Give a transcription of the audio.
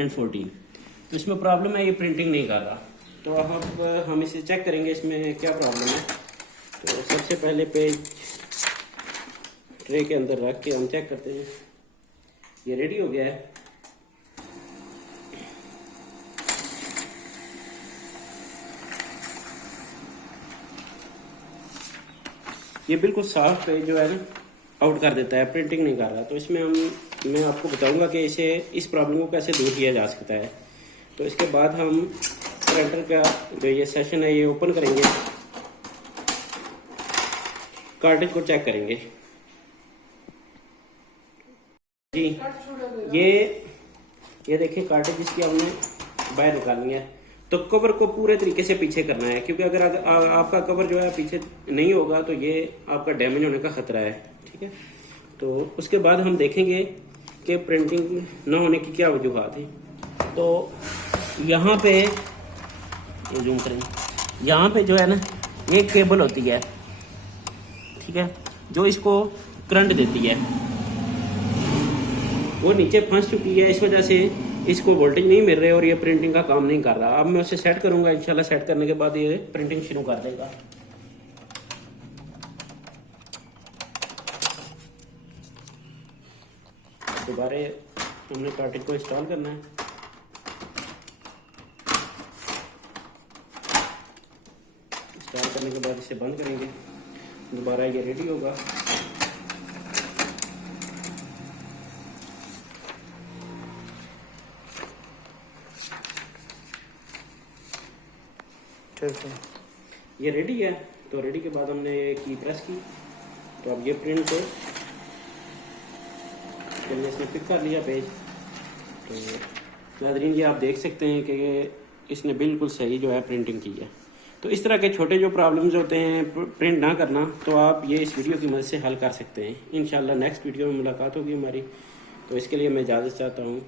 14। तो इसमें प्रॉब्लम है, ये प्रिंटिंग नहीं कर रहा। तो अब हम इसे चेक करेंगे इसमें क्या प्रॉब्लम है। तो सबसे पहले पेज ट्रे के अंदर रख के हम चेक करते हैं। ये रेडी हो गया है। ये बिल्कुल साफ पेज जो है ना आउट कर देता है, प्रिंटिंग नहीं कर रहा। तो इसमें मैं आपको बताऊंगा कि इस प्रॉब्लम को कैसे दूर किया जा सकता है। तो इसके बाद हम प्रिंटर का जो ये सेशन है ये ओपन करेंगे, कार्टेज को चेक करेंगे। जी ये देखिए कार्टेज इसकी हमने बाहर निकालनी है। तो कवर को पूरे तरीके से पीछे करना है, क्योंकि अगर आपका कवर जो है पीछे नहीं होगा तो ये आपका डैमेज होने का खतरा है। ठीक है, तो उसके बाद हम देखेंगे कि प्रिंटिंग न होने की क्या वजूहत है। तो यहाँ पे ये जूम करेंगे, यहाँ पे जो है ना एक केबल होती है, ठीक है, जो इसको करंट देती है, वो नीचे फंस चुकी है। इस वजह से इसको वोल्टेज नहीं मिल रहे और ये प्रिंटिंग का काम नहीं कर रहा। अब मैं उसे सेट करूंगा, इंशाल्लाह सेट करने के बाद ये प्रिंटिंग शुरू कर देगा। दोबारा हमने कार्टेज को इंस्टॉल करना है। इंस्टॉल करने के बाद इसे बंद करेंगे, दोबारा ये रेडी होगा। ठीक है, ये रेडी है। तो रेडी के बाद हमने की प्रेस की, तो अब ये प्रिंट को हमने इसने पिक कर लिया पेज। तो नाज़रीन ये आप देख सकते हैं कि इसने बिल्कुल सही जो है प्रिंटिंग की है। तो इस तरह के छोटे जो प्रॉब्लम्स होते हैं प्रिंट ना करना, तो आप ये इस वीडियो की मदद से हल कर सकते हैं। इंशाल्लाह नेक्स्ट वीडियो में मुलाकात होगी हमारी। तो इसके लिए मैं इजाज़त चाहता हूँ।